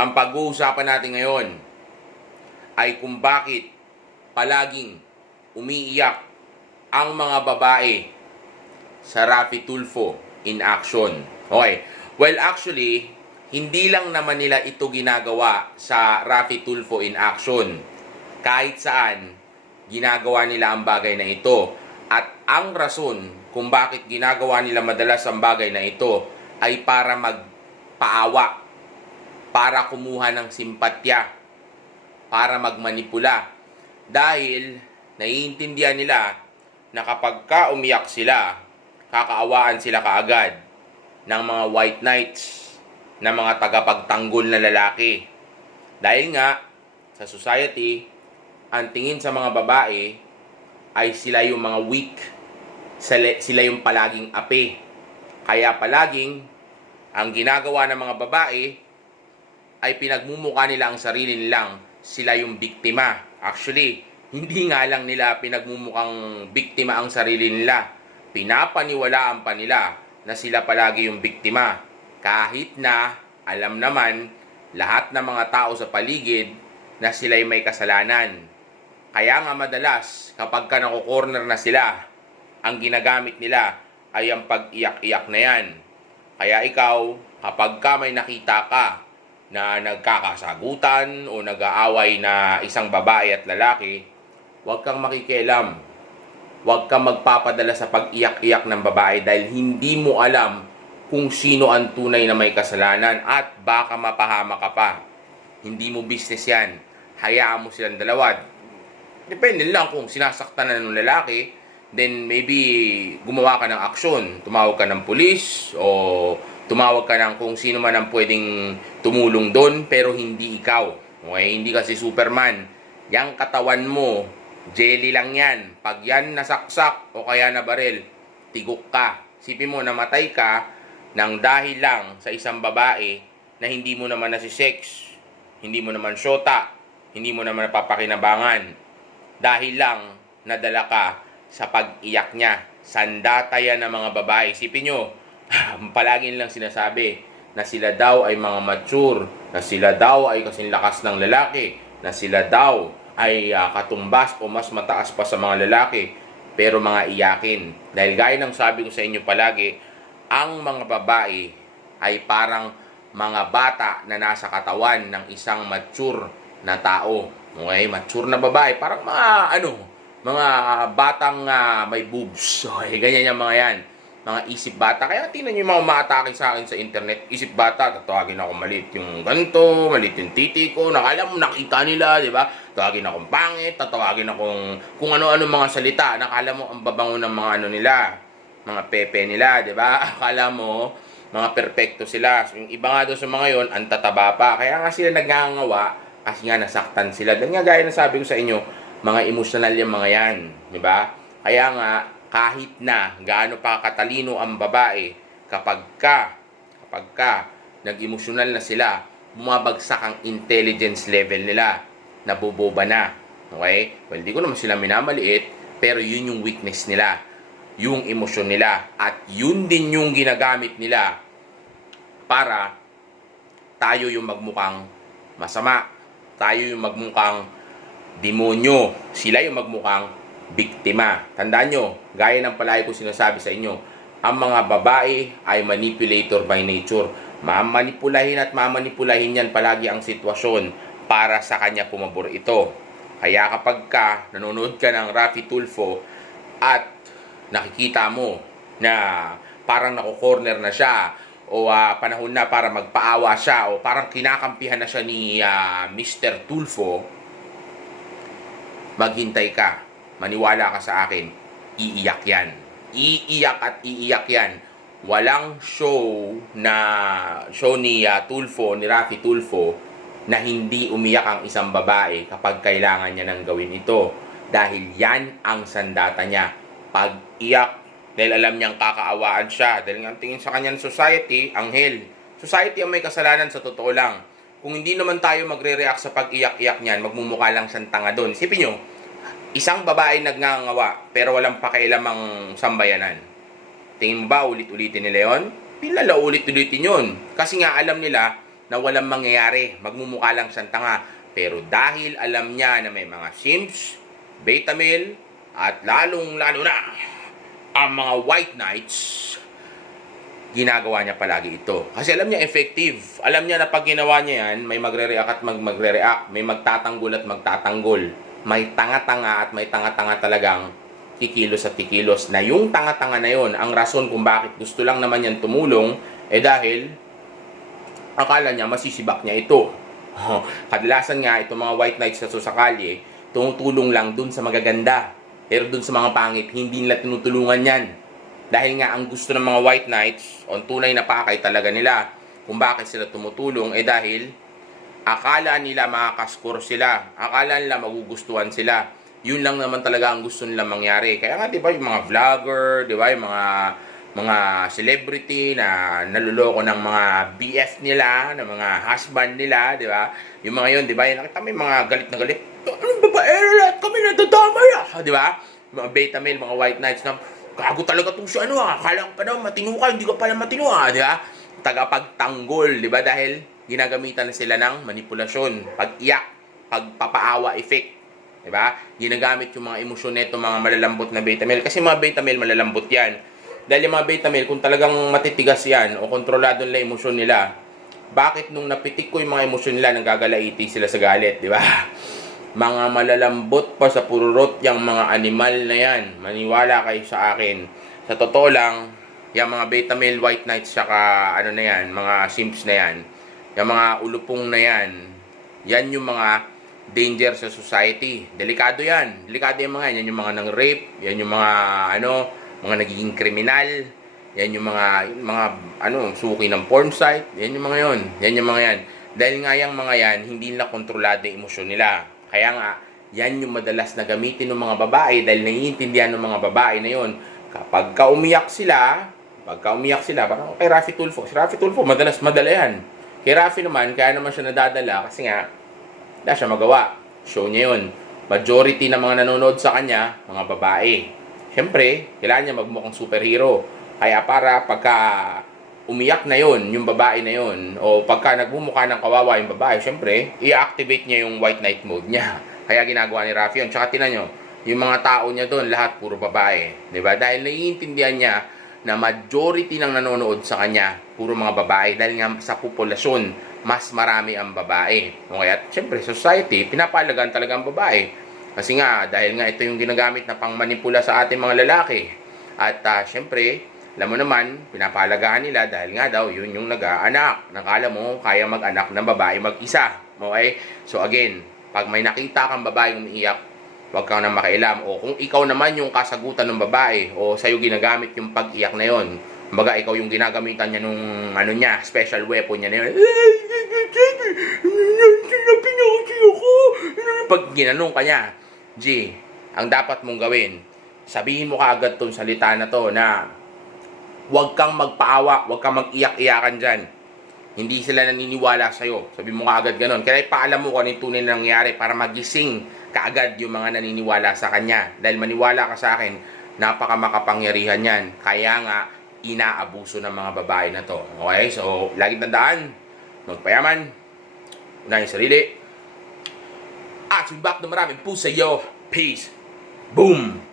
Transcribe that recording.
Ang pag-uusapan natin ngayon ay kung bakit palaging umiiyak ang mga babae sa Raffy Tulfo in action. Okay. Well, actually, hindi lang naman nila ito ginagawa sa Raffy Tulfo in action. Kahit saan, ginagawa nila ang bagay na ito. At ang rason kung bakit ginagawa nila madalas ang bagay na ito ay para magpaawa, para kumuha ng simpatya, para magmanipula. Dahil naiintindihan nila na kapag ka umiyak sila, kakaawaan sila kaagad ng mga white knights, na mga tagapagtanggol na lalaki. Dahil nga, sa society, ang tingin sa mga babae ay sila yung mga weak, sila yung palaging api. Kaya palaging, ang ginagawa ng mga babae ay pinagmumukha nila ang sarili nilang sila yung biktima. Actually, hindi nga lang nila pinagmumukhang biktima ang sarili nila. Pinapaniwalaan pa nila na sila palagi yung biktima. Kahit na alam naman lahat ng mga tao sa paligid na sila may kasalanan. Kaya nga madalas kapag ka nako-corner na sila, ang ginagamit nila ay ang pag-iyak-iyak na yan. Kaya ikaw, kapag ka may nakita ka na nagkakasagutan o nag-aaway na isang babae at lalaki, huwag kang makikialam. Huwag kang magpapadala sa pag-iyak-iyak ng babae dahil hindi mo alam kung sino ang tunay na may kasalanan at baka mapahama ka pa. Hindi mo business yan. Hayaan mo silang dalawa. Depende lang kung sinasaktan na ng lalaki, then maybe gumawa ka ng aksyon. Tumawag ka ng pulis o tumawag ka ng kung sino man ang pwedeng tumulong doon, pero hindi ikaw. Okay? Hindi kasi Superman. Yang katawan mo, jelly lang yan. Pag yan nasaksak o kaya nabaril, tigok ka. Sipin mo, namatay ka nang dahil lang sa isang babae na hindi mo naman nasi-sex, hindi mo naman syota, hindi mo naman napapakinabangan. Dahil lang nadala ka sa pag-iyak niya. Sandata yan ng mga babae. Sipin nyo, palagi nilang sinasabi na sila daw ay mga mature, na sila daw ay kasing lakas ng lalaki, na sila daw ay katumbas o mas mataas pa sa mga lalaki, pero mga iyakin. Dahil gaya ng sabi ko sa inyo palagi, ang mga babae ay parang mga bata na nasa katawan ng isang mature na tao. Okay? Mature na babae, parang mga batang may boobs. Okay? Ganyan yung mga yan. Mga isip bata. Kaya tingnan nyo yung mga umaatake sa akin sa internet. Isip bata, tatawagin ako maliit yung ganito, maliit yung titi ko. Nakala mo, nakita nila, di ba? Tawagin akong pangit, tatawagin akong kung ano-ano mga salita. Nakala mo, ang babango ng mga ano nila, mga pepe nila, di ba? Akala mo, mga perpekto sila. Yung iba nga doon sa mga yon, ang tataba pa. Kaya nga sila nagngangawa, kasi nga nasaktan sila. Dahil nga gaya na sabi ko sa inyo, mga emotional yung mga yan, di ba? Kaya nga, kahit na gaano pa katalino ang babae, kapag ka nag-emosyonal na sila, bumabagsak ang intelligence level nila, naboboba na. Okay? Well, di ko naman sila minamaliit, pero yun yung weakness nila, yung emosyon nila, at yun din yung ginagamit nila para tayo yung magmukhang masama, tayo yung magmukhang demonyo, sila yung magmukhang biktima. Tandaan nyo, gaya ng palagi ko sinasabi sa inyo, ang mga babae ay manipulator by nature. Mamanipulahin at mamanipulahin yan palagi ang sitwasyon para sa kanya pumabor ito. Kaya kapag ka nanonood ka ng Raffy Tulfo at nakikita mo na parang nako-corner na siya o panahon na para magpaawa siya o parang kinakampihan na siya ni Mr. Tulfo, maghintay ka. Maniwala ka sa akin, iiyak yan. Iiyak at iiyak yan. Walang show ni Tulfo, ni Raffy Tulfo, na hindi umiyak ang isang babae kapag kailangan niya nang gawin ito. Dahil yan ang sandata niya. Pag-iyak, dahil alam niyang kakaawaan siya. Dahil ang tingin sa kanya ng society, anghel. Society ang may kasalanan sa totoo lang. Kung hindi naman tayo magre-react sa pag-iyak-iyak niyan, magmumukha lang siyang tanga doon. Isipin nyo, isang babae nagngangawa pero walang pakialam ang sambayanan. Tingin mo ba ulit-ulitin nila yon? Pinala ulit-ulitin yun. Kasi nga alam nila na walang mangyayari. Magmumukha lang siyang tanga. Pero dahil alam niya na may mga simps, beta male, at lalong-lalo na ang mga white knights, ginagawa niya palagi ito. Kasi alam niya effective. Alam niya na pag ginawa niya yan, may magre-react at magre-react. May magtatanggol at magtatanggol. May tanga-tanga at may tanga-tanga talagang kikilos at kikilos. Na yung tanga-tanga na yon, ang rason kung bakit gusto lang naman yan tumulong, dahil akala niya masisibak niya ito. Kadalasan nga, itong mga white knights na sa kalye, tumutulong lang dun sa magaganda. Pero dun sa mga pangit, hindi nila tinutulungan yan. Dahil nga, ang gusto ng mga white knights, o tunay na pakay talaga nila, kung bakit sila tumutulong, dahil akala nila makakaskor sila. Akala nila magugustuhan sila. Yun lang naman talaga ang gusto nila mangyari. Kaya nga, di ba, yung mga vlogger, di ba, yung mga celebrity na naluloko ng mga BF nila, ng mga husband nila, di ba? Yung mga yun, di ba? Nakita mo yung mga galit na galit. Anong babae? Lahat kami nadadamay, di ba? Mga beta male, mga white knights na, gago talaga itong si akala ko pa daw matino ka, hindi ka pala matino, di ba? Tagapagtanggol, di ba? Dahil ginagamitan na sila ng manipulasyon, pag-iyak, pagpapaawa effect. Diba? Ginagamit yung mga emosyon nito mga malalambot na beta male. Kasi mga beta male malalambot yan. Dahil yung mga beta male, kung talagang matitigas yan o kontrolado nila yung emosyon nila, bakit nung napitik ko yung mga emosyon nila, nanggagalaiti sila sa galit, di ba? Mga malalambot pa sa pururot yung mga animal na yan. Maniwala kayo sa akin. Sa totoo lang, yung mga beta male, white knights, saka ano na yan, mga simps na yan, yung mga ulupong na yan yung mga danger sa society. Delikado yan. Delikado yung mga yan. Yan yung mga nang-rape. Yan yung mga, mga nagiging kriminal. Yan yung mga suki ng porn site. Yan yung mga yon. Yan yung mga yan. Dahil nga yung mga yan, hindi nila kontrolado yung emosyon nila. Kaya nga, yan yung madalas na gamitin ng mga babae dahil naiintindihan ng mga babae na yon. Kapag umiyak sila, parang kay Raffy Tulfo. Si Raffy Tulfo, madala yan. Kay Raffy naman, kaya naman siya nadadala kasi nga, wala siya magawa. Show niya yun. Majority ng mga nanonood sa kanya, mga babae. Siyempre, kailangan niya magmukhang superhero. Kaya para pagka umiyak na yun, yung babae na yun, o pagka nagmumukha ng kawawa yung babae, siyempre, i-activate niya yung white knight mode niya. Kaya ginagawa ni Raffy yun. Tsaka tinan nyo, yung mga tao niya doon, lahat puro babae. Diba? Dahil naiintindihan niya na majority ng nanonood sa kanya, puro mga babae. Dahil nga sa populasyon, mas marami ang babae. Okay, at syempre, society, pinapalagaan talaga ang babae. Kasi nga, dahil nga ito yung ginagamit na pangmanipula sa ating mga lalaki. At syempre, alam mo naman, pinapalagaan nila dahil nga daw, yun yung nag-aanak. Nakala mo, kaya mag-anak ng babae mag-isa. Okay? So again, pag may nakita kang babae umiiyak, huwag kang na makailam. O kung ikaw naman yung kasagutan ng babae, o sa'yo ginagamit yung pag-iyak na yon, kumbaga ikaw yung ginagamitan niya nung special weapon niya na yun. Pag ginanong ka niya, G, ang dapat mong gawin, sabihin mo kaagad tong salita na to na huwag kang magpaawa, huwag kang mag-iyak-iyakan dyan. Hindi sila naniniwala sa'yo. Sabihin mo kaagad ganon. Kaya ipaalam mo kung ano yung tunay na nangyari para magising kaagad yung mga naniniwala sa kanya. Dahil maniwala ka sa akin, napaka makapangyarihan yan. Kaya nga, inaabuso ng mga babae na to. Okay? So, laging tandaan, magpayaman, unahin sarili, at feedback na maraming puso sa iyo. Peace. Boom!